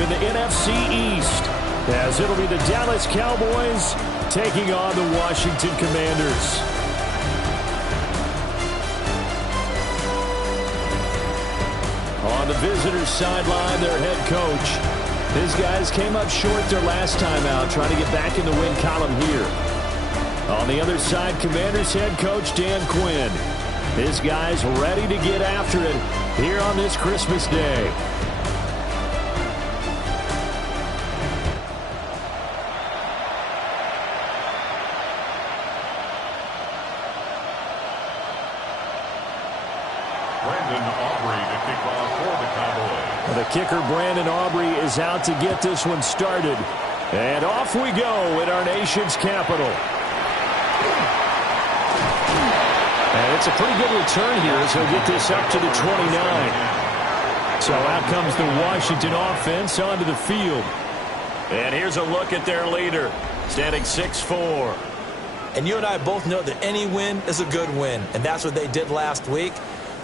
in the NFC East, as it'll be the Dallas Cowboys taking on the Washington Commanders. On the visitors' sideline, their head coach. His guys came up short their last time out, trying to get back in the win column here. On the other side, Commanders head coach Dan Quinn. His guys ready to get after it here on this Christmas Day. The kicker, Brandon Aubrey, is out to get this one started. And off we go in our nation's capital. And it's a pretty good return here as he'll get this up to the 29. So out comes the Washington offense onto the field. And here's a look at their leader, standing 6'4". And you and I both know that any win is a good win. And that's what they did last week.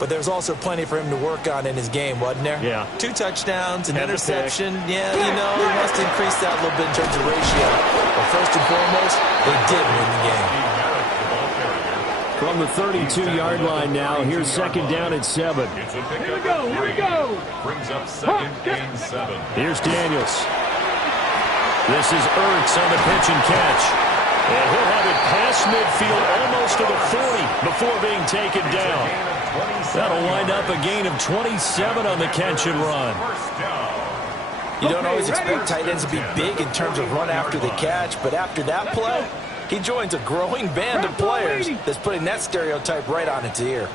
But there's also plenty for him to work on in his game, wasn't there? Yeah. 2 touchdowns, an interception. Yeah, you know, he wants to increase that a little bit in terms of ratio. But first and foremost, they did win the game. From the 32-yard line now, here's second down at 7. Here we go. Brings up second and 7. Here's Daniels. This is Ertz on the pitch and catch. And he'll have it past midfield almost to the 40 before being taken down. That'll wind up a gain of 27 on the catch and run. You don't always expect tight ends to be big in terms of run after the catch, but after that play, he joins a growing band of players that's putting that stereotype right on its ear.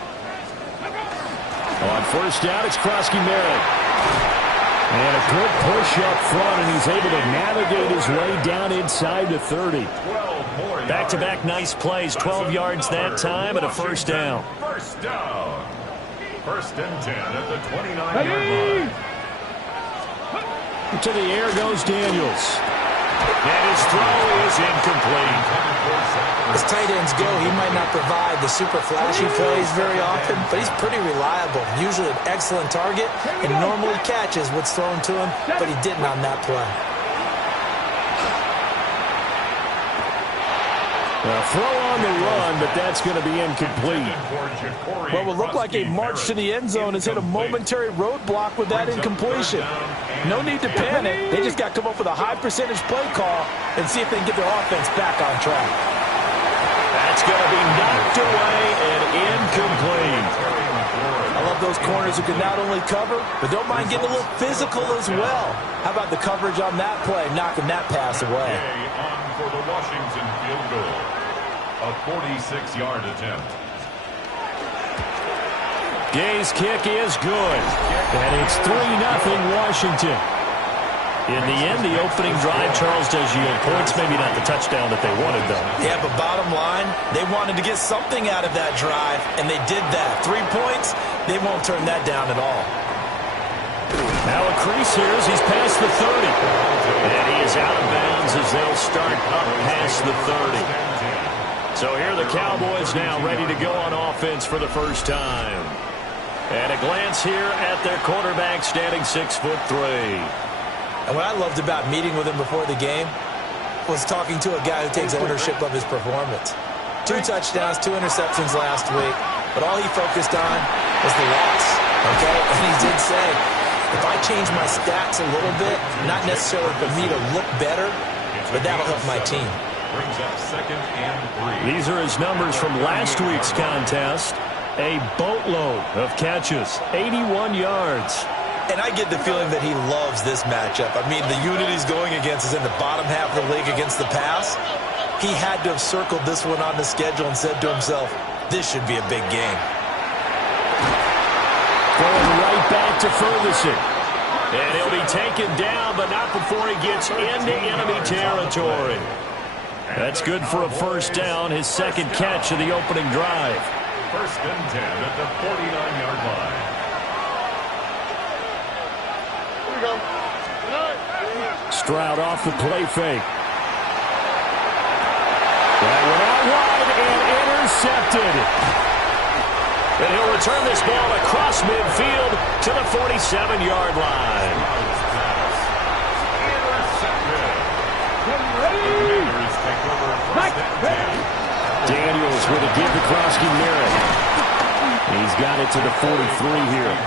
On first down, it's Krosky-Merritt. And a good push up front, and he's able to navigate his way down inside the 30. Back-to-back nice plays, 12 yards that time, and a first down. First down. First and 10 at the 29-yard line. To the air goes Daniels. And his throw is incomplete. As tight ends go, he might not provide the super flashy plays very often, but he's pretty reliable. Usually an excellent target, and normally catches what's thrown to him, but he didn't on that play. A throw on the run, but that's going to be incomplete. What will look like a march to the end zone has hit a momentary roadblock with that incompletion. No need to panic. They just got to come up with a high percentage play call and see if they can get their offense back on track. That's going to be knocked away and incomplete. I love those corners who can not only cover, but don't mind getting a little physical as well. How about the coverage on that play, knocking that pass away? On for the Washington field goal. A 46-yard attempt. Gay's kick is good. And it's 3-0 Washington. In the end, the opening drive, Charles, does yield points. Maybe not the touchdown that they wanted, though. Yeah, but bottom line, they wanted to get something out of that drive, and they did that. 3 points, they won't turn that down at all. Now a crease here as he's past the 30. And he is out of bounds as they'll start up past the 30. So here are the Cowboys now ready to go on offense for the first time. And a glance here at their quarterback standing 6'3". And what I loved about meeting with him before the game was talking to a guy who takes ownership of his performance. 2 touchdowns, 2 interceptions last week, but all he focused on was the loss, okay? And he did say, if I change my stats a little bit, not necessarily for me to look better, but that'll help my team. Brings up second and 3. These are his numbers from last week's contest. A boatload of catches, 81 yards. And I get the feeling that he loves this matchup. I mean, the unit he's going against is in the bottom half of the league against the pass. He had to have circled this one on the schedule and said to himself, this should be a big game. Going right back to Ferguson. And he'll be taken down, but not before he gets into enemy territory. That's good for a first down, his second catch of the opening drive. First and 10 at the 49-yard line. Stroud off the play fake. That went out wide and intercepted. And he'll return this ball across midfield to the 47-yard line. give to Krosky Merritt. He's got it to the 43 here.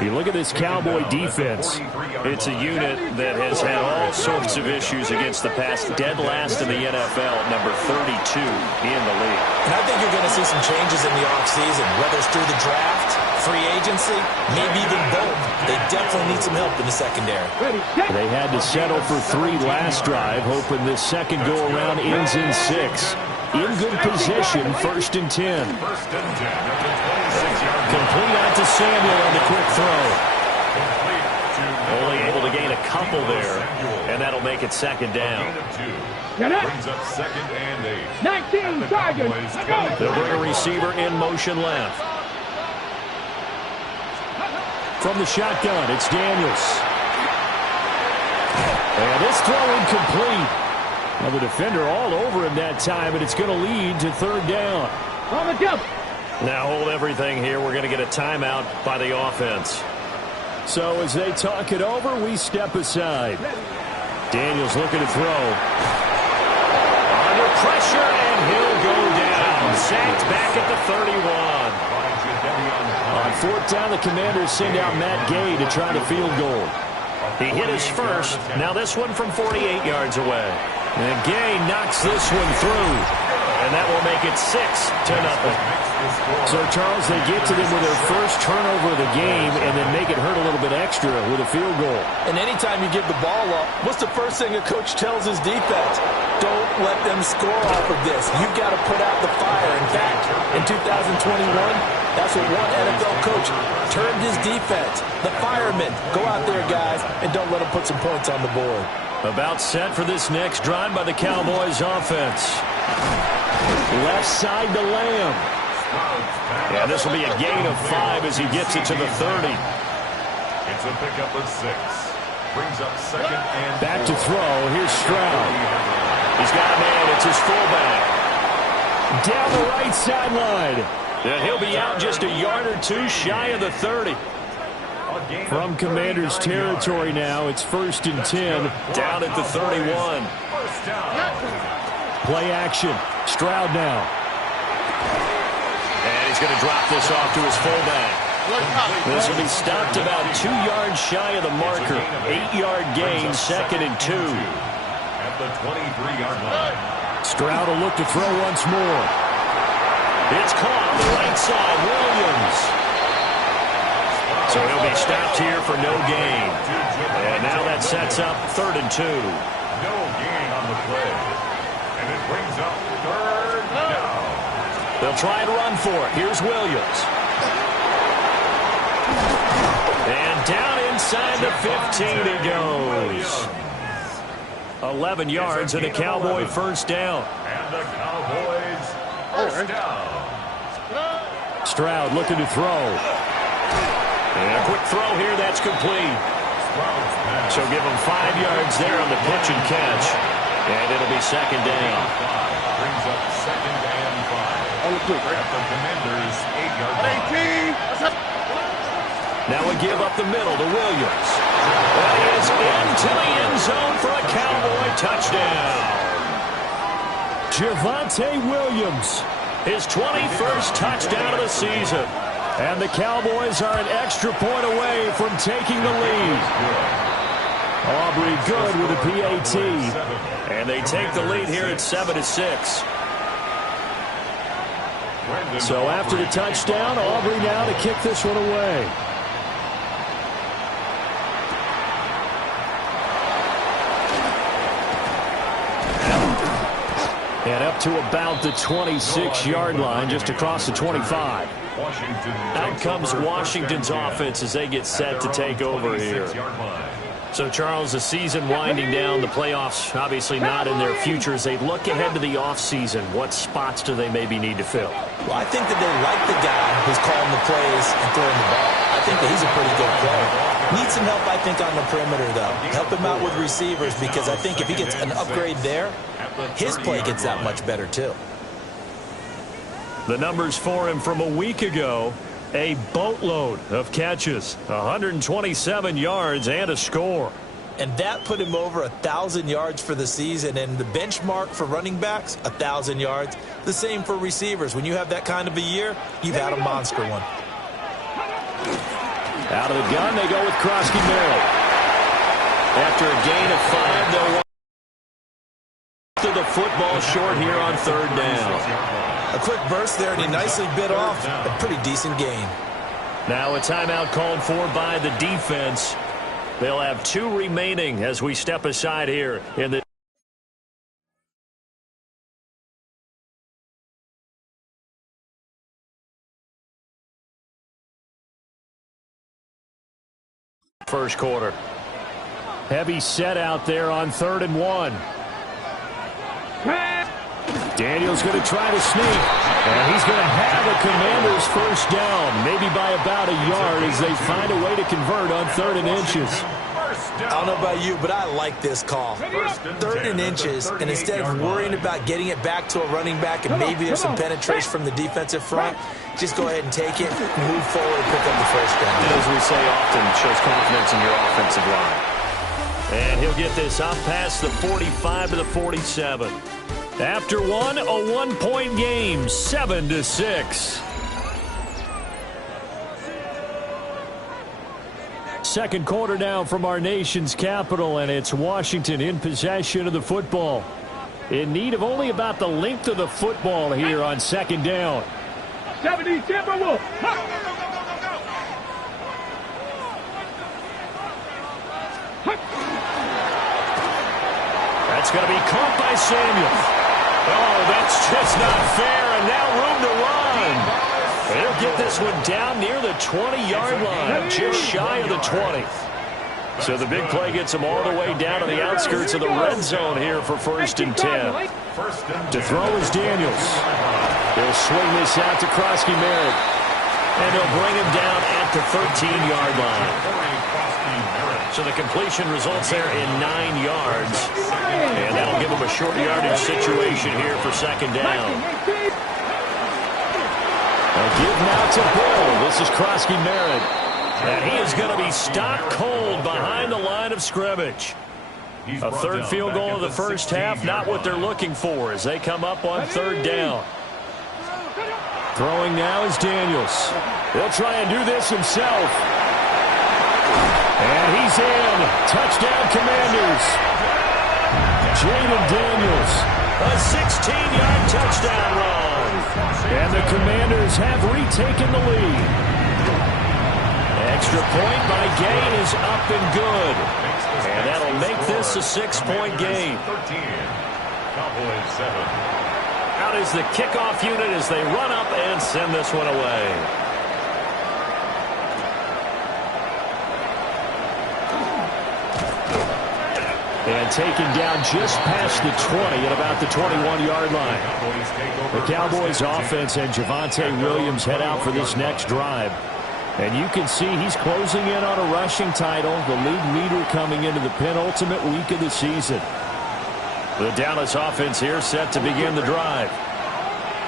You look at this Cowboy defense. It's a unit that has had all sorts of issues against the pass. Dead last in the NFL, number 32 in the league. And I think you're going to see some changes in the offseason, whether it's through the draft, free agency, maybe even both. They definitely need some help in the secondary. They had to settle for 3 last drive, hoping this second go-around ends in 6. In good position, 1st and 10. Complete out to Samuel on the quick throw. Only able to gain a couple there, and that'll make it 2nd down. Brings up 2nd and 8. 19 targets. They'll bring a receiver in motion left. From the shotgun, it's Daniels. And this throw incomplete. Now the defender all over him that time, and it's going to lead to 3rd down. On the jump. Now hold everything here. We're going to get a timeout by the offense. So as they talk it over, we step aside. Daniels looking to throw. Under pressure, and he'll go down. Sacked back at the 31. On 4th down, the Commanders send out Matt Gay to try the field goal. He hit his first. Now this one from 48 yards away. And Gay knocks this one through. And that will make it 6-0. So, Charles, they get to them with their first turnover of the game and then make it hurt a little bit extra with a field goal. And anytime you give the ball up, what's the first thing a coach tells his defense? Don't let them score off of this. You've got to put out the fire. In fact, in 2021, that's what one NFL coach termed his defense. The firemen. Go out there, guys, and don't let them put some points on the board. About set for this next drive by the Cowboys offense. Left side to Lamb. Yeah, this will be a gain of 5 as he gets it to the 30. It's a pickup of 6. Brings up 2nd and 4. Back to throw. Here's Stroud. He's got a man. It's his fullback. Down the right sideline. Yeah, he'll be out just a yard or 2 shy of the 30. From Commanders territory now, it's 1st and 10. Down at the 31. Play action. Stroud now. And he's going to drop this off to his fullback. This will be stopped about 2 yards shy of the marker. 8-yard gain, 2nd and 2. At the 23-yard line. Stroud will look to throw once more. It's caught on the right side. Williams. So he'll be stopped here for no gain. And now that sets up 3rd and 2. No gain on the play. And it brings up 3rd down. They'll try and run for it. Here's Williams. And down inside the 15 he goes. 11 yards and a Cowboy 1st down. And the Cowboys 1st down. Stroud looking to throw. And a quick throw here, that's complete. So give him 5 yards there on the pitch and catch. And it'll be 2nd down. Brings up 2nd and 5. At the Commanders' 8-yard line. Now we give up the middle to Williams. That is into the end zone for a Cowboy touchdown. Javonte Williams, his 21st touchdown of the season. And the Cowboys are an extra point away from taking the lead. Aubrey good with a PAT. And they take the lead here at 7-6. So after the touchdown, Aubrey now to kick this one away. And up to about the 26-yard line, just across the 25. Out comes Washington's offense as they get set to take over here. So, Charles, the season winding down, the playoffs obviously not in their future. As they look ahead to the offseason, what spots do they maybe need to fill? Well, I think that they like the guy who's calling the plays and throwing the ball. I think that he's a pretty good player. Needs some help, I think, on the perimeter, though. Help him out with receivers, because I think if he gets an upgrade there, his play gets that much better, too. The numbers for him from a week ago, a boatload of catches, 127 yards and a score. and that put him over 1,000 yards for the season. And the benchmark for running backs, 1,000 yards. The same for receivers. When you have that kind of a year, you've had a monster one. Out of the gun, they go with Krosky Merritt. After a gain of 5, they'll walk to the football short here on 3rd down. A quick burst there, and he nicely bit off a pretty decent gain. Now a timeout called for by the defense. They'll have 2 remaining as we step aside here in the first quarter. Heavy set out there on 3rd and 1. Daniels going to try to sneak. And he's going to have a Commanders first down, maybe by about a yard as they find a way to convert on 3rd and inches. I don't know about you, but I like this call. 3rd and inches, and instead of worrying about getting it back to a running back and maybe there's some penetration from the defensive front, just go ahead and take it, move forward, and pick up the first down. As we say often, shows confidence in your offensive line. And he'll get this up past the 45 to the 47. After one, a 1-point game, 7-6. Second quarter now from our nation's capital, and it's Washington in possession of the football. In need of only about the length of the football here on 2nd down. 70 Timberwolves. That's going to be caught by Samuel. Oh, that's just not fair, and now room to run. They'll get this one down near the 20-yard line, just shy of the 20. So the big play gets them all the way down to the outskirts of the red zone here for 1st and 10. To throw is Daniels. They'll swing this out to Krosky Merritt, and they'll bring him down at the 13-yard line. So the completion results there in 9 yards. And that'll give them a short yardage situation here for 2nd down. A give now to Bill. This is Krosky Merritt. And he is going to be stopped cold behind the line of scrimmage. A 3rd field goal of the first half, not what they're looking for as they come up on 3rd down. Throwing now is Daniels. He'll try and do this himself. And he's in. Touchdown, Commanders. Jaden Daniels. A 16-yard touchdown run. And the Commanders have retaken the lead. Extra point by Gain is up and good. And that'll make this a 6-point game. Cowboys 7. Out is the kickoff unit as they run up and send this one away. And taken down just past the 20 at about the 21-yard line. The Cowboys offense and Javonte Williams head out for this next drive. And you can see he's closing in on a rushing title, the league leader coming into the penultimate week of the season. The Dallas offense here set to begin the drive.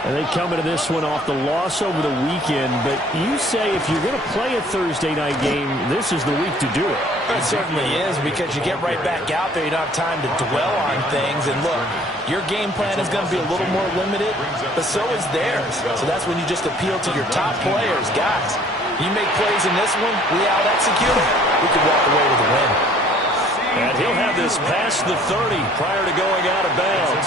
And they come into this one off the loss over the weekend. But you say if you're going to play a Thursday night game, this is the week to do it. It certainly is, because you get right back out there. You don't have time to dwell on things. And look, your game plan is going to be a little more limited, but so is theirs. So that's when you just appeal to your top players. Guys, you make plays in this one, we out-execute it, we could walk away with a win. And he'll have this past the 30 prior to going out of bounds.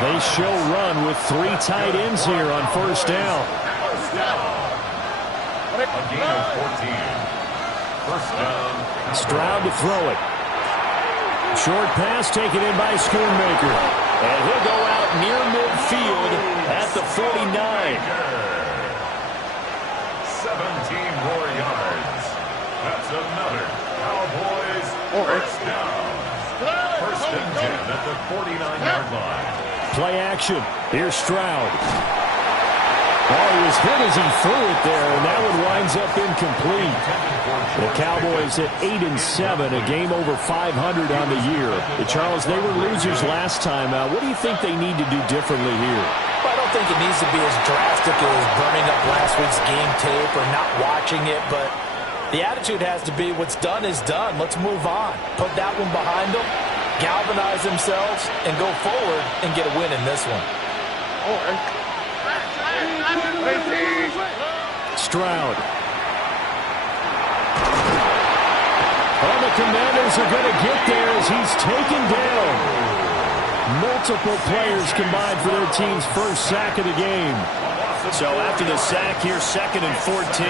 They show run with 3 tight ends here on 1st down. A gain of 14. 1st down. Stroud to throw it. Short pass taken in by Schoonmaker. And he'll go out near midfield at the 49. 17 more yards. That's another Cowboys first down. 1st and 10 at the 49-yard line. Play action. Here's Stroud. Oh, he was hit as he threw it there, and that one winds up incomplete. The Cowboys at 8-7, a game over 500 on the year. Charles, they were losers last time out. What do you think they need to do differently here? Well, I don't think it needs to be as drastic as burning up last week's game tape or not watching it, but The attitude has to be what's done is done. Let's move on. Put that one behind them, galvanize themselves, and go forward and get a win in this one. Stroud. Oh, the Commanders are going to get there as he's taken down. Multiple players combined for their team's first sack of the game. So after the sack, here's 2nd and 14.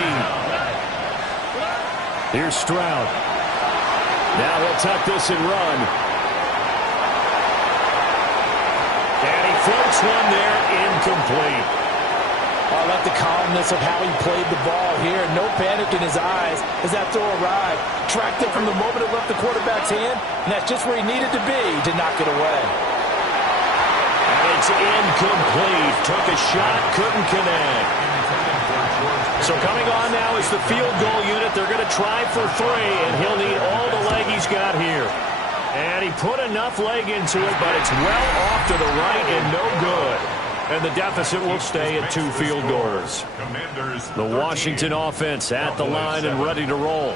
Here's Stroud. Now he'll tuck this and run. And he floats one there, incomplete. I like the calmness of how he played the ball here. No panic in his eyes as that throw arrived. Tracked it from the moment it left the quarterback's hand, and that's just where he needed to be to knock it away. And it's incomplete. Took a shot, couldn't connect. So coming on now is the field goal unit. They're going to try for 3, and he'll need all the leg he's got here. And he put enough leg into it, but it's well off to the right and no good. And the deficit will stay at 2 field goals. The Washington offense at the line and ready to roll.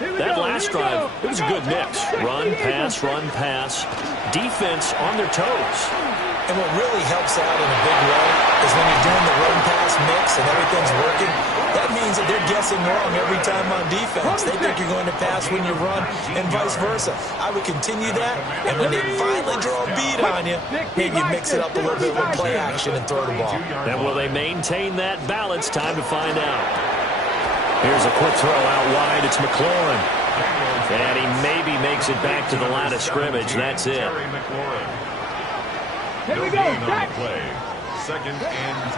That last drive, it was a good mix. Run, pass. Defense on their toes. And what really helps out in a big way is when you're doing the run-pass mix and everything's working, that means that they're guessing wrong every time on defense. They think you're going to pass when you run and vice versa. I would continue that, and when they finally draw a beat on you, maybe you mix it up a little bit with play action and throw the ball. And will they maintain that balance? Time to find out. Here's a quick throw out wide. It's McLaurin. And he maybe makes it back to the line of scrimmage. That's it. Here we go.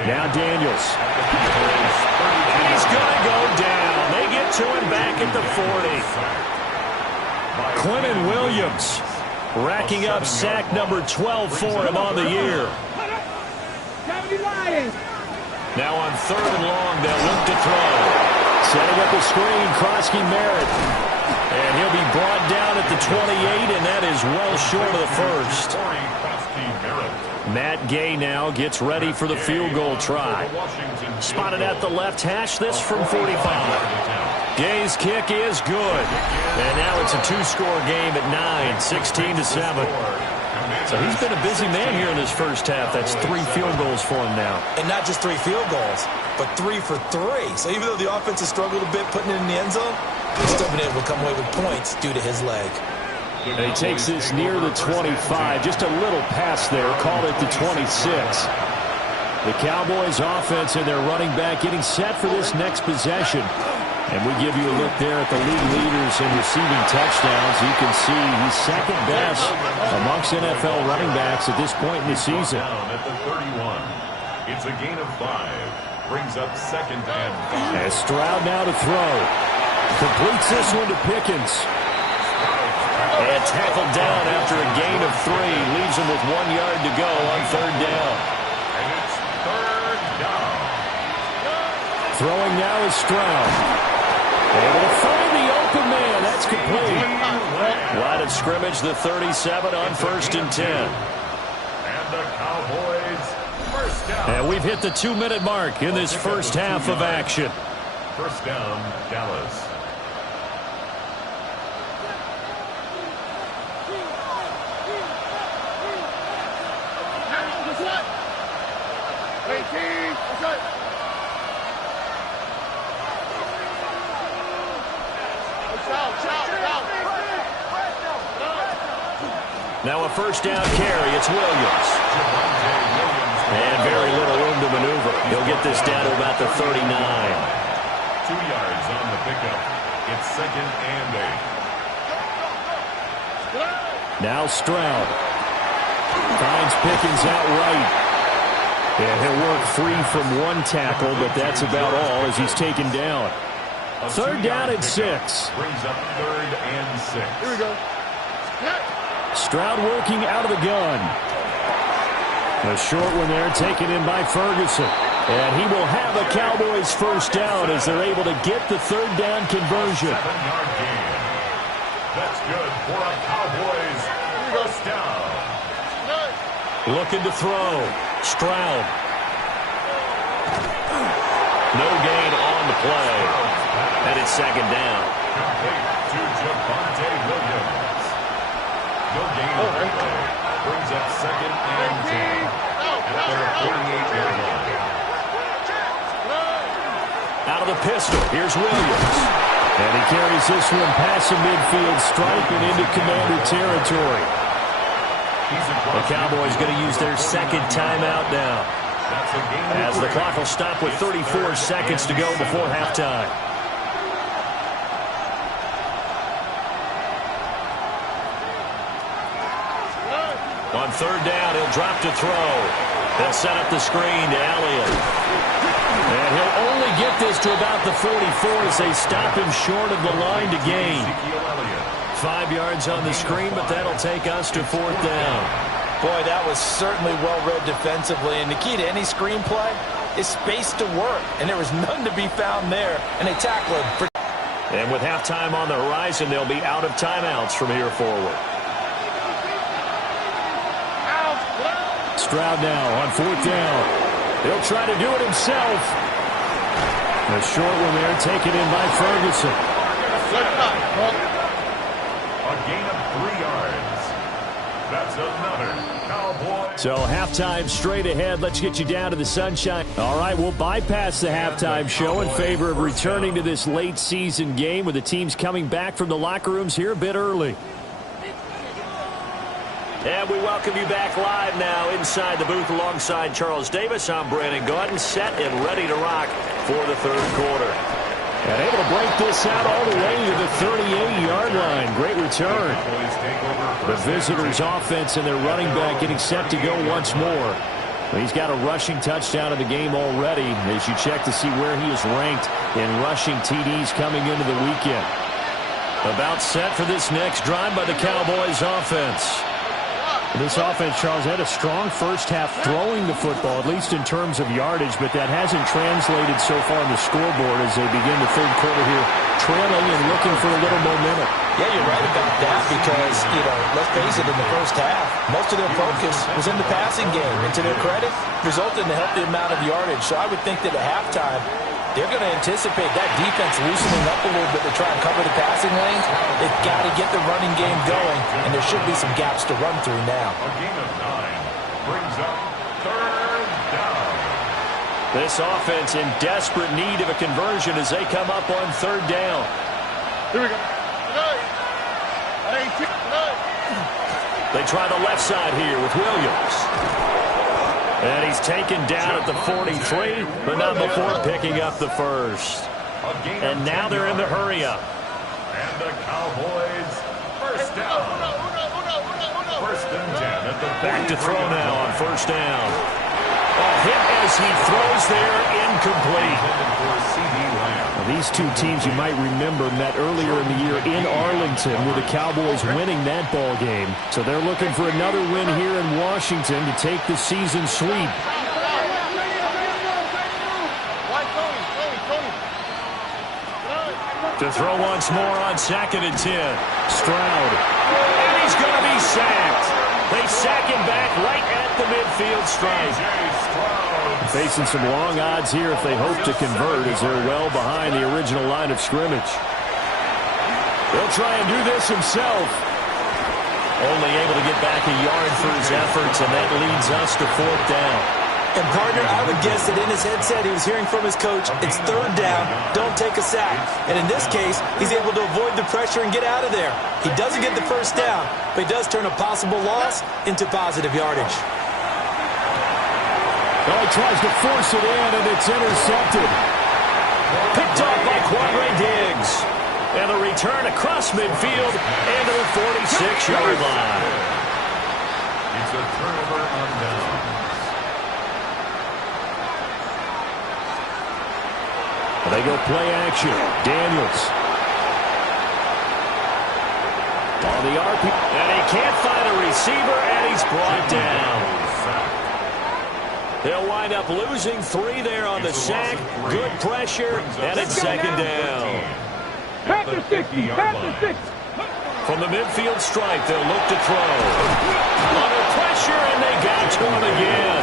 Now Daniels. And he's going to go down. They get to him back at the 40. Quentin Williams racking up sack number 12 for him on the year. Now on 3rd and long, they'll look to throw. Setting up a screen, Krosky Merritt. And he'll be brought down at the 28, and that is well short of the first. Matt Gay now gets ready for the field goal try. Spotted at the left hash, this from 45. Gay's kick is good. And now it's a 2-score game at 9, 16-7. So he's been a busy man here in this first half. That's 3 field goals for him now. And not just 3 field goals, but 3 for 3. So even though the offense has struggled a bit putting it in the end zone, he's still been able to come away with points due to his leg. And he takes this near the 25. Just a little pass there. Called it the 26. The Cowboys offense and their running back getting set for this next possession. And we give you a look there at the league leaders in receiving touchdowns. You can see he's second best amongst NFL running backs at this point in the season. At the 31. It's a gain of 5. Brings up 2nd and 5. And Stroud now to throw. Completes this one to Pickens. And tackled down after a gain of 3. Leaves him with 1 yard to go on 3rd down. And it's 3rd down. Throwing now is Stroud. Able to find the open man. That's complete. Line of scrimmage, the 37 on 1st and 10. And the Cowboys first down. And we've hit the 2-minute mark in this first half of action. First down, Dallas. Now a first down carry. It's Williams. And very little room to maneuver. He'll get this down to about the 39. 2 yards on the pickup. It's 2nd and 8. Now Stroud. Finds Pickens out right. And he'll work free from 1 tackle, but that's about all as he's taken down. 3rd down and 6. Brings up 3rd and 6. Here we go. Stroud working out of the gun. A short one there taken in by Ferguson. And he will have a Cowboys first down as they're able to get the 3rd down conversion. 7-yard gain. That's good for a Cowboys first down. Looking to throw. Stroud. No gain on the play. And it's second down. Complete to Javonte Williams. No gain on the play. Brings up second and 10 at their 48-yard line. Out of the pistol, here's Williams. And he carries this one past the midfield stripe and into Commander territory. The Cowboys going to use their second timeout now, as the clock will stop with 34 seconds to go before halftime. On third down, he'll drop to throw. They'll set up the screen to Elliott. And he'll only get this to about the 44 as they stop him short of the line to gain. 5 yards on the screen, but that'll take us to fourth down. Boy, that was certainly well-read defensively. And the key to any screenplay is space to work. And there was none to be found there. And they tackled him. And with halftime on the horizon, they'll be out of timeouts from here forward. Stroud now on fourth down. He'll try to do it himself. The short one there taken in by Ferguson. A gain of 3 yards. That's another Cowboys. So halftime straight ahead. Let's get you down to the sunshine. All right, we'll bypass the halftime show in favor of returning to this late season game with the teams coming back from the locker rooms here a bit early. And we welcome you back live now inside the booth alongside Charles Davis. I'm Brandon Gaudin, set and ready to rock for the third quarter. And able to break this out all the way to the 38-yard line. Great return. The visitors' offense and their running back getting set to go once more. He's got a rushing touchdown in the game already as you check to see where he is ranked in rushing TDs coming into the weekend. About set for this next drive by the Cowboys offense. This offense, Charles, had a strong first half throwing the football, at least in terms of yardage, but that hasn't translated so far on the scoreboard as they begin the third quarter here, trailing and looking for a little momentum. Yeah, you're right about that because, let's face it, in the first half, most of their focus was in the passing game. And to their credit, resulted in a healthy amount of yardage. So I would think that at halftime, they're going to anticipate that defense loosening up a little bit to try and cover the passing lanes. They've got to get the running game going, and there should be some gaps to run through now. A gain of 9 brings up third down. This offense in desperate need of a conversion as they come up on third down. Here we go. They try the left side here with Williams. And he's taken down at the 43, but not before picking up the first. And now they're in the hurry-up. And the Cowboys first down. First and 10 at the Back to throw now on first down. A hit as he throws there, incomplete. These two teams, you might remember, met earlier in the year in Arlington with the Cowboys winning that ball game. So they're looking for another win here in Washington to take the season sweep. To throw once more on second and 10. Stroud. And he's going to be sacked. They sack him back right at the midfield stripe. Facing some long odds here if they hope to convert as they're well behind the original line of scrimmage. He'll try and do this himself. Only able to get back a yard for his efforts, and that leads us to fourth down. And, partner, I would guess that in his headset he was hearing from his coach, it's third down, don't take a sack. And in this case, he's able to avoid the pressure and get out of there. He doesn't get the first down, but he does turn a possible loss into positive yardage. Oh, he tries to force it in, and it's intercepted. Picked off by Quadre Diggs. And a return across midfield into the 46-yard line. It's a turnover on downs. They go play action. Daniels. On the RP. And he can't find a receiver, and he's brought down. They'll wind up losing 3 there on the sack. Good pressure, and it's second down. Pass the 60. Pass the 60. From the midfield stripe, they'll look to throw. Under pressure, and they got to him again.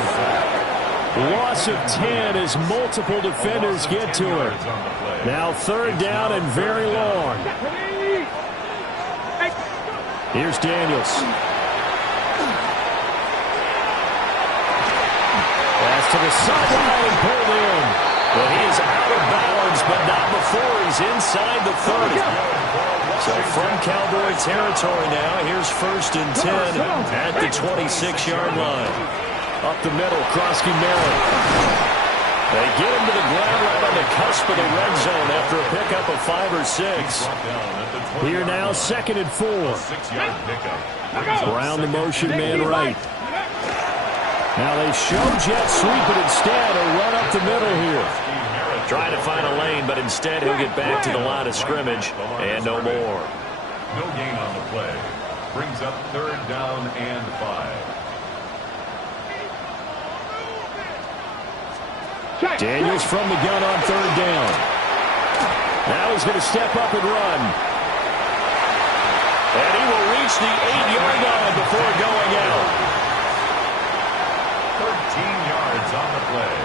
Loss of 10 as multiple defenders get to her. Now third down and very long. Here's Daniels. Pass to the sideline and pulled in. But he is out of bounds, but not before he's inside the 30. So from Cowboy territory now, here's 1st and 10 at the 26-yard line. Up the middle, Krosky Merritt. They get him to the ground right on the cusp of the red zone after a pickup of 5 or 6. Here now, 2nd and 4. Brown the motion man right. Now they show jet sweep, but instead a run up the middle here. Trying to find a lane, but instead he'll get back to the line of scrimmage and no more. No gain on the play. Brings up 3rd down and 5. Daniels from the gun on 3rd down. Now he's going to step up and run. And he will reach the 8-yard line before going out. 13 yards on the play.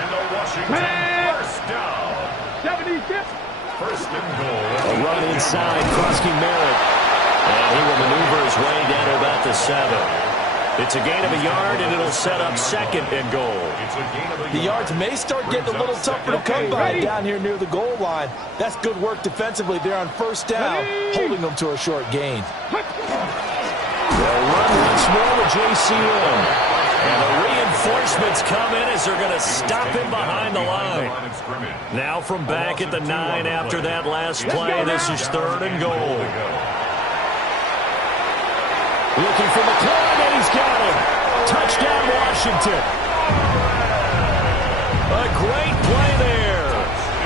And the Washington first down. 76. 1st and goal. A run inside, Krosky Merritt. And he will maneuver his way down to about the 7. It's a gain of a yard, and it'll set up 2nd and goal. The yards may start getting a little tougher to come by down here near the goal line. That's good work defensively there on 1st down, holding them to a short gain. They'll run once more with JCM. And the reinforcements come in as they're going to stop him behind the line. Now from back at the 9 after that last play, this is 3rd and goal. Looking for McClellan, and he's got him. Touchdown, Washington. A great play there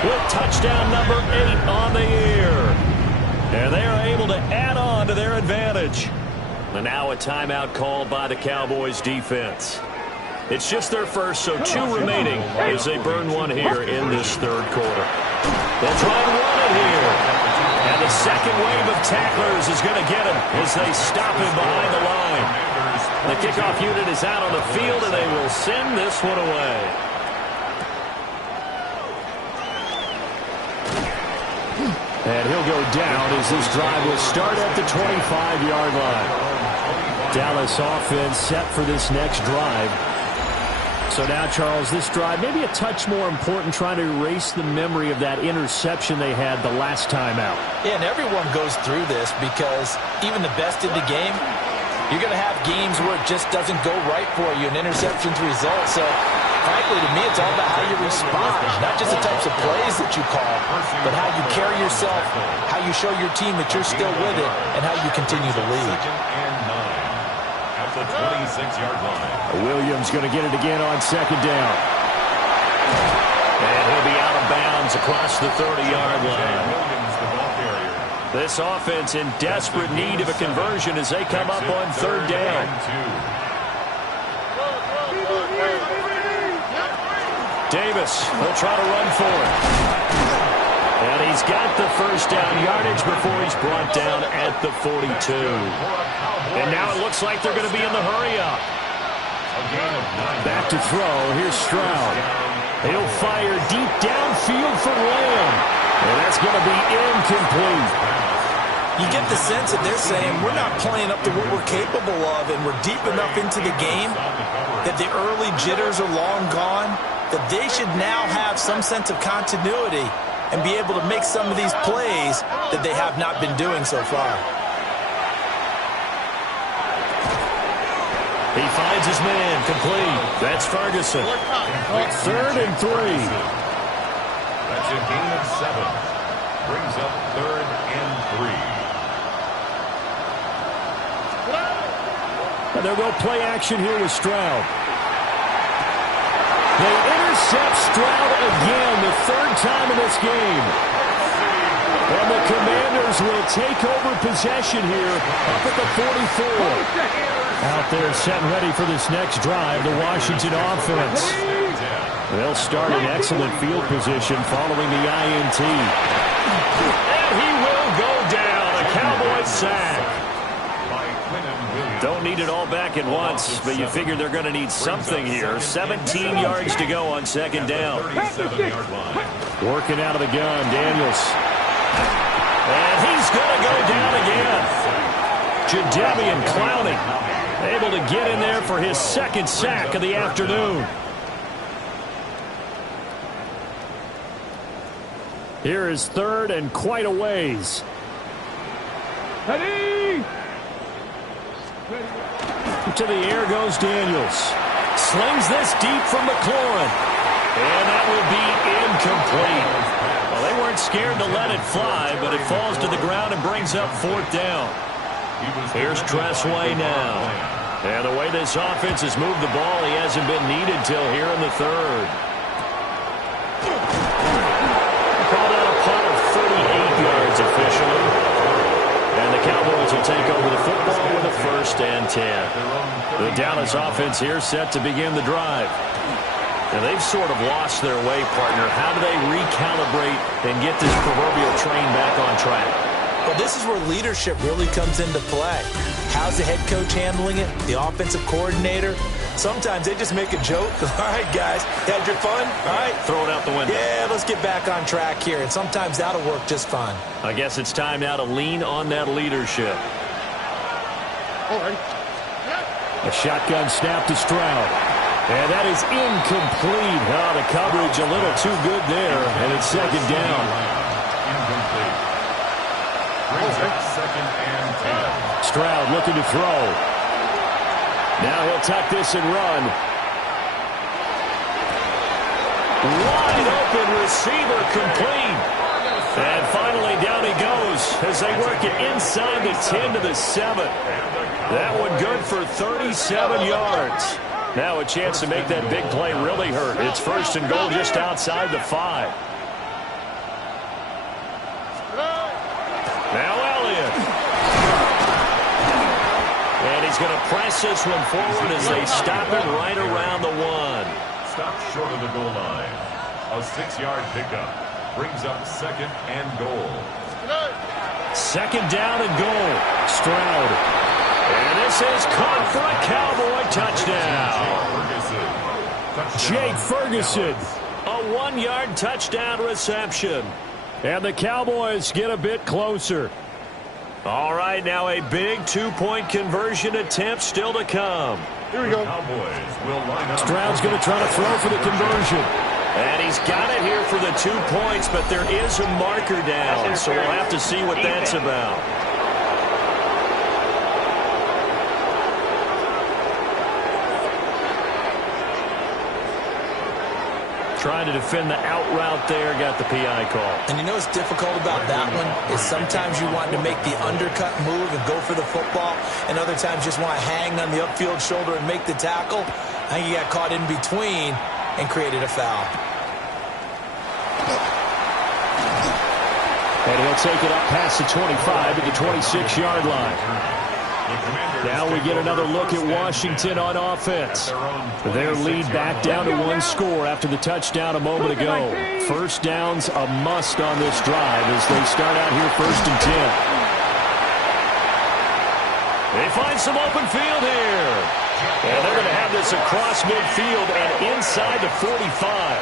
with touchdown number 8 on the year. And they are able to add on to their advantage. And now a timeout called by the Cowboys defense. It's just their first, so 2 remaining as they burn one here in this 3rd quarter. They'll try and run it here. And the second wave of tacklers is going to get him as they stop him behind the line. The kickoff unit is out on the field, and they will send this one away. And he'll go down as this drive will start at the 25-yard line. Dallas offense set for this next drive. So now, Charles, this drive maybe a touch more important, trying to erase the memory of that interception they had the last time out. Yeah, and everyone goes through this because even the best in the game, you're going to have games where it just doesn't go right for you, and interceptions result. So, frankly, to me, it's all about how you respond, not just the types of plays that you call, but how you carry yourself, how you show your team that you're still with it, and how you continue to lead. 2nd and 9 at the 26-yard line. Williams going to get it again on 2nd down. And he'll be out of bounds across the 30-yard line. This offense in desperate need of a conversion as they come up on 3rd down. Davis will try to run for it. And he's got the 1st down yardage before he's brought down at the 42. And now it looks like they're going to be in the hurry-up. Back to throw. Here's Stroud. He'll fire deep downfield for Lamb. And that's going to be incomplete. You get the sense that they're saying we're not playing up to what we're capable of, and we're deep enough into the game that the early jitters are long gone, that they should now have some sense of continuity and be able to make some of these plays that they have not been doing so far. He finds his man complete. That's Ferguson. 3rd and 3. That's a gain of 7. Brings up 3rd and 3. And they'll go play action here with Stroud. They intercept Stroud again, the 3rd time in this game. And the Commanders will take over possession here up at the 44. Out there set and ready for this next drive, the Washington offense. They'll start in excellent field position following the INT. And he will go down, a Cowboy sack. By Quinn Don't need it all back at once, but you figure they're going to need something here. 17 yards to go on second down. Working out of the gun, Daniels. And he's going to go down again. Jadeveon Clowney able to get in there for his second sack of the afternoon. Here is third and quite a ways. Ready. To the air goes Daniels. Slings this deep from McLaurin. And that will be incomplete. Well, they weren't scared to let it fly, but it falls to the ground and brings up fourth down. Here's Tressway now. And the way this offense has moved the ball, he hasn't been needed till here in the third. Called out a punt of 38 yards officially. And the Cowboys will take over the football with a 1st and 10. The Dallas offense here set to begin the drive. And they've sort of lost their way, partner. How do they recalibrate and get this proverbial train back on track? Well, this is where leadership really comes into play. How's the head coach handling it? The offensive coordinator? Sometimes they just make a joke. All right, guys, had your fun? All right. Throw it out the window. Yeah, let's get back on track here. And sometimes that'll work just fine. I guess it's time now to lean on that leadership. All right. A shotgun snap to Stroud. And that is incomplete. Oh, the coverage a little too good there. And it's second down. Incomplete. Brings up 2nd and 10. Stroud looking to throw. Now he'll tuck this and run. Wide open receiver complete. And finally down he goes as they work it inside the 10 to the 7. That one good for 37 yards. Now a chance to make that big play really hurt. It's 1st and goal just outside the 5. Now Elliott. And he's going to press this one forward as they stop it right around the 1. Stopped short of the goal line. A 6-yard pickup. Brings up 2nd and goal. Second down and goal. Stroud. And this is caught for a Cowboy touchdown. Jake Ferguson. A 1-yard touchdown reception. And the Cowboys get a bit closer. All right, now a big 2-point conversion attempt still to come. Here we go. Cowboys will line up. Stroud's going to try to throw for the conversion. And he's got it here for the 2 points, but there is a marker down, so we'll have to see what that's about. Trying to defend the out route there, got the PI call. And you know what's difficult about that one is sometimes you want to make the undercut move and go for the football, and other times just want to hang on the upfield shoulder and make the tackle. I think you got caught in between and created a foul. And he'll take it up past the 25 to the 26-yard line. Now we get another look at Washington on offense. Their lead back down to 1 score after the touchdown a moment ago. First down's a must on this drive as they start out here 1st and 10. They find some open field here. And they're going to have this across midfield and inside the 45.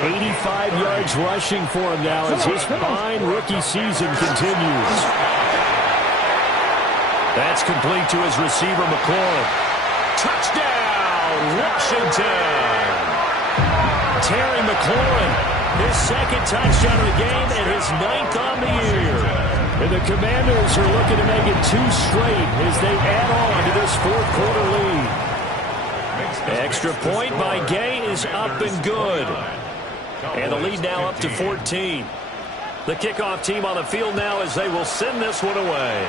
85 yards rushing for him now as his fine rookie season continues. That's complete to his receiver, McLaurin. Touchdown, Washington! Terry McLaurin, his 2nd touchdown of the game and his 9th on the year. And the Commanders are looking to make it 2 straight as they add on to this 4th quarter lead. Extra point by Gay is up and good. And the lead now up to 14. The kickoff team on the field now as they will send this one away.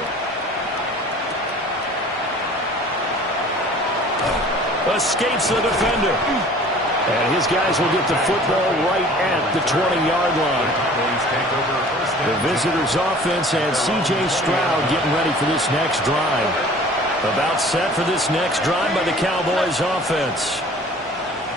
Escapes the defender. And his guys will get the football right at the 20-yard line. The visitors' offense and C.J. Stroud getting ready for this next drive. About set for this next drive by the Cowboys offense.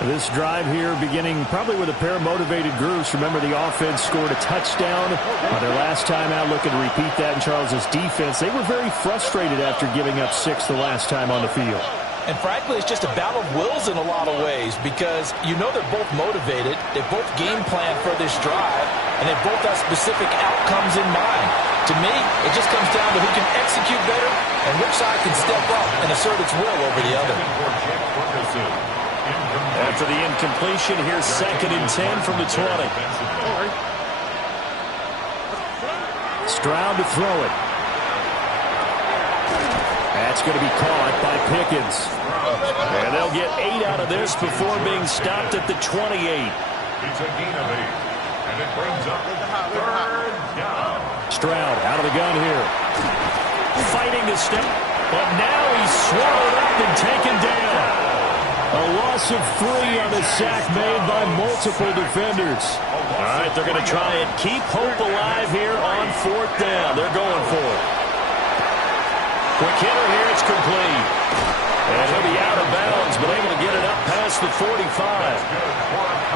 This drive here beginning probably with a pair of motivated groups. Remember, the offense scored a touchdown on their last time out. Looking to repeat that in Charles's defense. They were very frustrated after giving up 6 the last time on the field. And frankly, it's just a battle of wills in a lot of ways because you know they're both motivated. They both game plan for this drive, and they both have specific outcomes in mind. To me, it just comes down to who can execute better and which side can step up and assert its will over the other. After the incompletion, here's 2nd and 10 from the 20. Stroud to throw it. That's going to be caught by Pickens. And they'll get 8 out of this before being stopped at the 28. It's a gain of 8, and it brings up 3rd down. Stroud out of the gun here. Fighting to step, but now he's swallowed up and taken down. A loss of 3 on a sack made by multiple defenders. All right, they're going to try and keep hope alive here on 4th down. They're going for it. Quick hitter here, it's complete. And he'll be out of bounds, but able to get it up past the 45.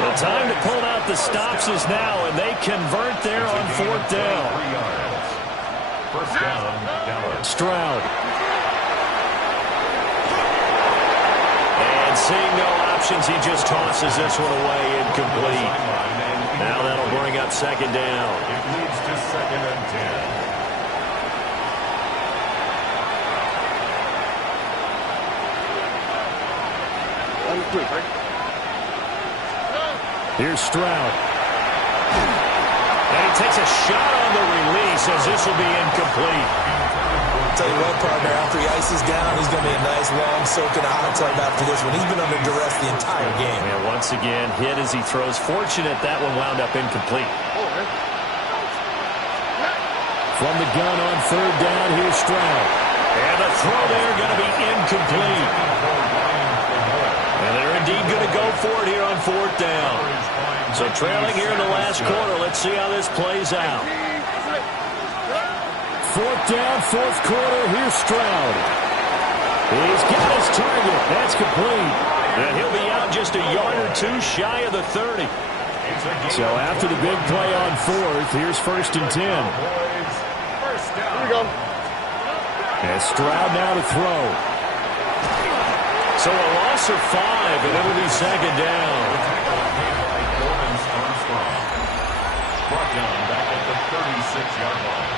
The time to pull out the stops is now, and they convert there on 4th down. 1st down, Dallas. Stroud. And seeing no options, he just tosses this one away, incomplete. Now that'll bring up 2nd down. It leads to 2nd and 10. Here's Stroud. And he takes a shot on the release as this will be incomplete. Tell you what, partner, after he ices down, he's going to be a nice, long soak in a hot tub after this one. He's been under duress the entire game. And once again, hit as he throws. Fortunate that one wound up incomplete. From the gun on 3rd down, here's Stroud. And the throw there going to be incomplete. And they're indeed going to go for it here on 4th down. So trailing here in the last quarter. Let's see how this plays out. 4th down, 4th quarter. Here's Stroud. He's got his target. That's complete. And he'll be out just a yard or 2 shy of the 30. So after the big play on 4th, here's 1st and 10. Here we go. And Stroud now to throw. So a loss of 5, and it'll be 2nd down. Brought down back at the 36-yard line.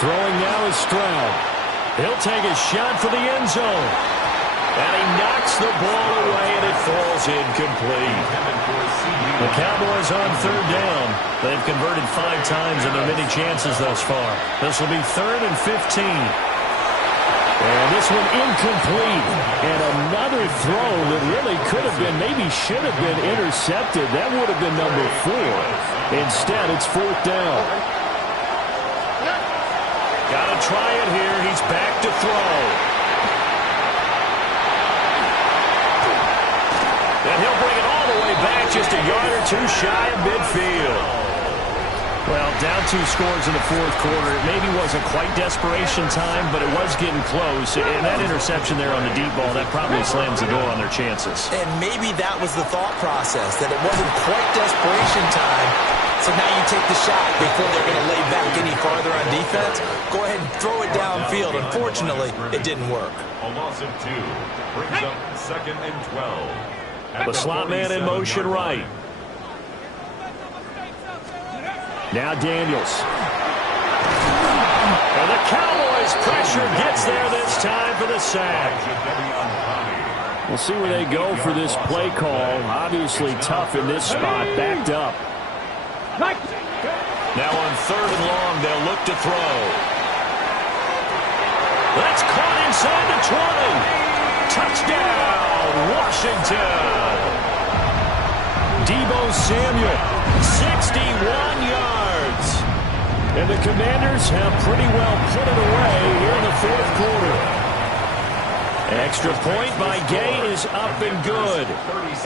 Throwing now is Stroud. He'll take a shot for the end zone. And he knocks the ball away, and it falls incomplete. The Cowboys on 3rd down. They've converted 5 times in their many chances thus far. This will be 3rd and 15. And this one incomplete. And another throw that really could have been, maybe should have been intercepted. That would have been number 4. Instead, it's 4th down. Got to try it here. He's back to throw. And he'll bring it all the way back just a yard or 2 shy of midfield. Well, down 2 scores in the 4th quarter. It maybe wasn't quite desperation time, but it was getting close. And that interception there on the deep ball, that probably slams the door on their chances. And maybe that was the thought process, that it wasn't quite desperation time. So now you take the shot before they're going to lay back any farther on defense. Go ahead and throw it downfield. Unfortunately, it didn't work. A loss of 2 brings up 2nd and 12. The slot man in motion right. Now Daniels. And the Cowboys pressure gets there this time for the sack. We'll see where they go for this play call. Obviously tough in this spot, backed up. Now on 3rd and long, they'll look to throw. That's caught inside the 20. Touchdown, Washington. Deebo Samuel, 61 yards. And the Commanders have pretty well put it away here in the 4th quarter. Extra point by Gay is up and good.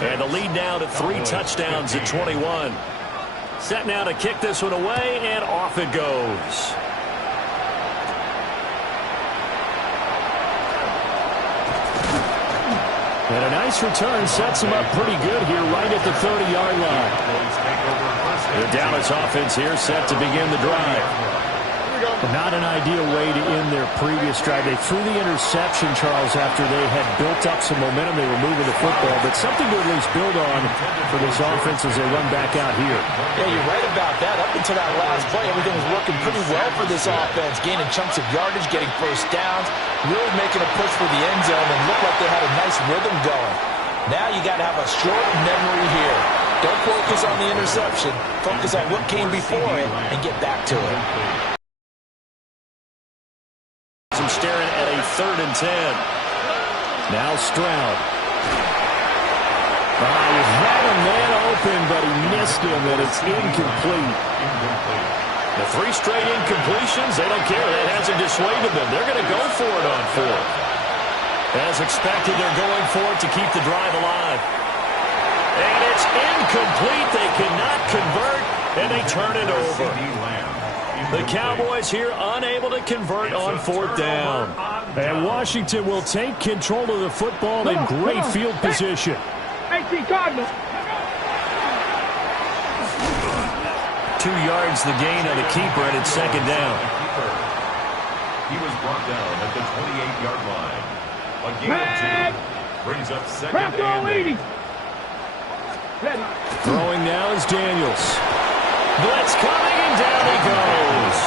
And the lead now to 3 touchdowns at 21. Set now to kick this one away, and off it goes. And a nice return sets them up pretty good here right at the 30-yard line. The Dallas offense here set to begin the drive. Not an ideal way to end their previous drive. They threw the interception, Charles, after they had built up some momentum. They were moving the football, but something to at least build on for this offense as they run back out here. Yeah, you're right about that. Up until that last play, everything was working pretty well for this offense, gaining chunks of yardage, getting first downs, really making a push for the end zone, and looked like they had a nice rhythm going. Now you got to have a short memory here. Don't focus on the interception. Focus on what came before it and get back to it. I'm staring at a 3rd and 10. Now Stroud. He had a man open, but he missed him, and it's incomplete. The 3 straight incompletions, they don't care. That hasn't dissuaded them. They're going to go for it on 4th. As expected, they're going for it to keep the drive alive. And it's incomplete. They cannot convert, and they turn it over. The Cowboys here unable to convert on 4th down. And Washington will take control of the football in great field position. 2 yards the gain on the keeper, and it's 2nd down. He was brought down at the 28-yard line. A gain of 2 brings up 2nd and 8. Throwing now is Daniels. Blitz coming, and down he goes.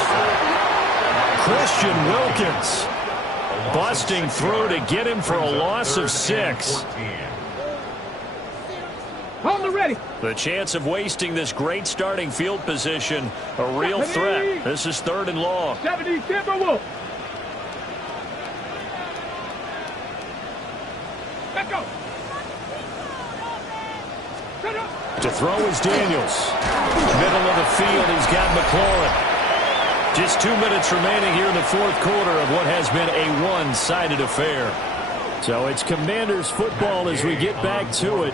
Christian Wilkins busting through to get him for a loss of 6. Hold the ready. The chance of wasting this great starting field position, a real threat. This is 3rd and long. 70 Timberwolf. Let's go. To throw is Daniels. Middle of the field, he's got McLaurin. Just 2 minutes remaining here in the 4th quarter of what has been a one-sided affair. So it's Commanders football as we get back to it.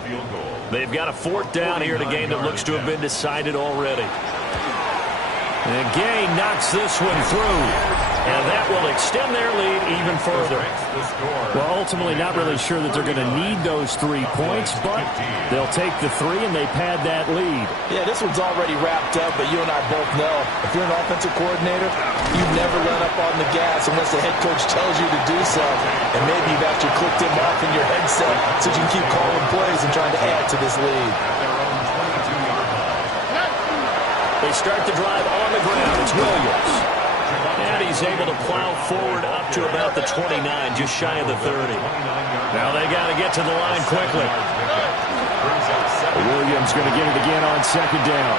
They've got a 4th down here in a game that looks to have been decided already. And Gay knocks this one through. And that will extend their lead even further. Well, ultimately not really sure that they're going to need those 3 points, but they'll take the 3 and they pad that lead. Yeah, this one's already wrapped up, but you and I both know if you're an offensive coordinator, you never let up on the gas unless the head coach tells you to do so. And maybe you've actually clicked him off in your headset so you can keep calling plays and trying to add to this lead. They start the drive on the ground. It's Williams. And he's able to plow forward up to about the 29, just shy of the 30. Now they got to get to the line quickly. Williams going to get it again on 2nd down.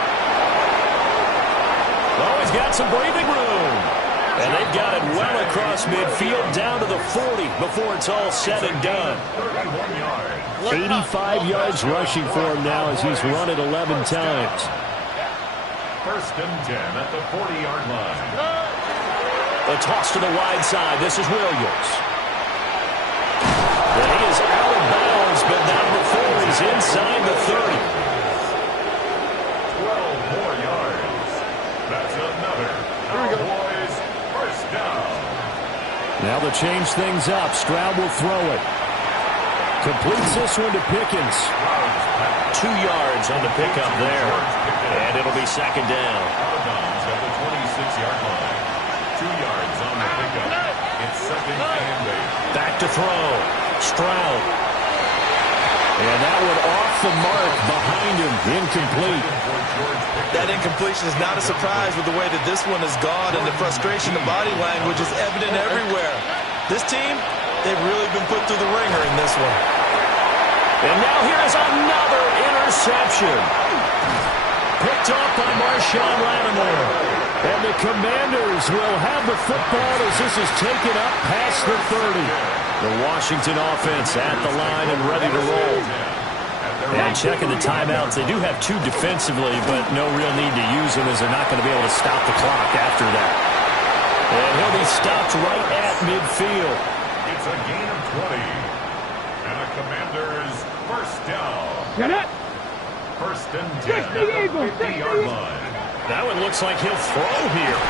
Oh, he's got some breathing room. And they've got it well across midfield down to the 40 before it's all said and done. 85 yards rushing for him now as he's run it 11 times. 1st and 10 at the 40-yard line. A toss to the wide side. This is Williams. And he is out of bounds, but now before he's inside the 30. 12 more yards. That's another Cowboys 1st down. Now they'll change things up. Stroud will throw it. Completes this one to Pickens. 2 yards on the pickup there. And it'll be 2nd down. Out of bounds at the 26-yard line. 2 yards on the pickup. It's 2nd and 8. Back to throw. Stroud. And that one off the mark behind him. Incomplete. That incompletion is not a surprise with the way that this one has gone, and the frustration, the body language is evident everywhere. This team, they've really been put through the ringer in this one. And now here's another interception. Picked off by Marshawn Lattimore. And the Commanders will have the football as this is taken up past the 30. The Washington offense at the line and ready to roll. And checking the timeouts. They do have 2 defensively, but no real need to use them as they're not going to be able to stop the clock after that. And he'll be stopped right at midfield. It's a gain of 20. And the Commanders 1st down. Get it. 1st and 10 at the 50-yard line. That one looks like he'll throw here.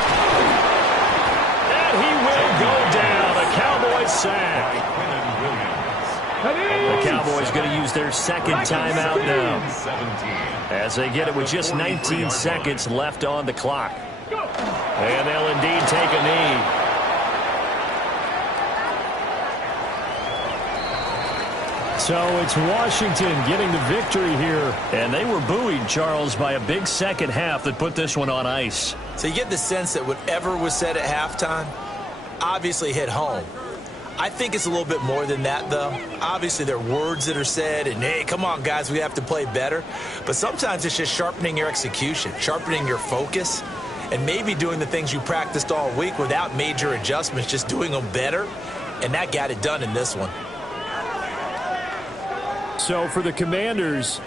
And he will go down. A Cowboys sack. The Cowboys going to use their second timeout now, as they get it with just 19 seconds left on the clock. And they'll indeed take a knee. So it's Washington getting the victory here. And they were buoyed, Charles, by a big second half that put this one on ice. So you get the sense that whatever was said at halftime obviously hit home. I think it's a little bit more than that, though. Obviously, there are words that are said, and, hey, come on, guys, we have to play better. But sometimes it's just sharpening your execution, sharpening your focus, and maybe doing the things you practiced all week without major adjustments, just doing them better. And that got it done in this one. So for the Commanders,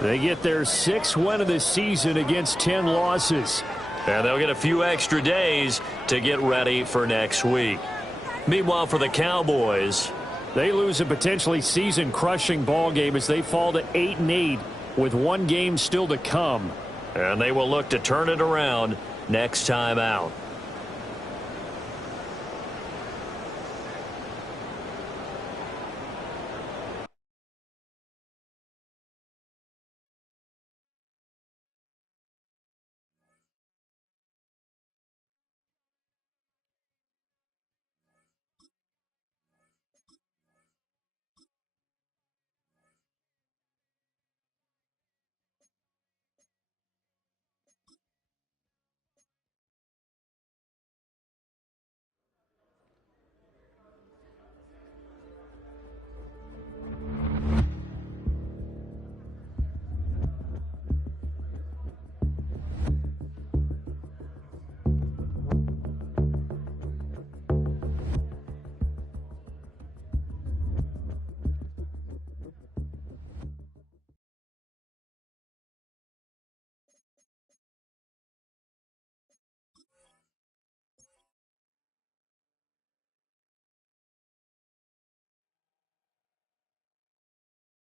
they get their 6th win of the season against 10 losses. And they'll get a few extra days to get ready for next week. Meanwhile, for the Cowboys, they lose a potentially season-crushing ball game as they fall to 8-8 with one game still to come. And they will look to turn it around next time out.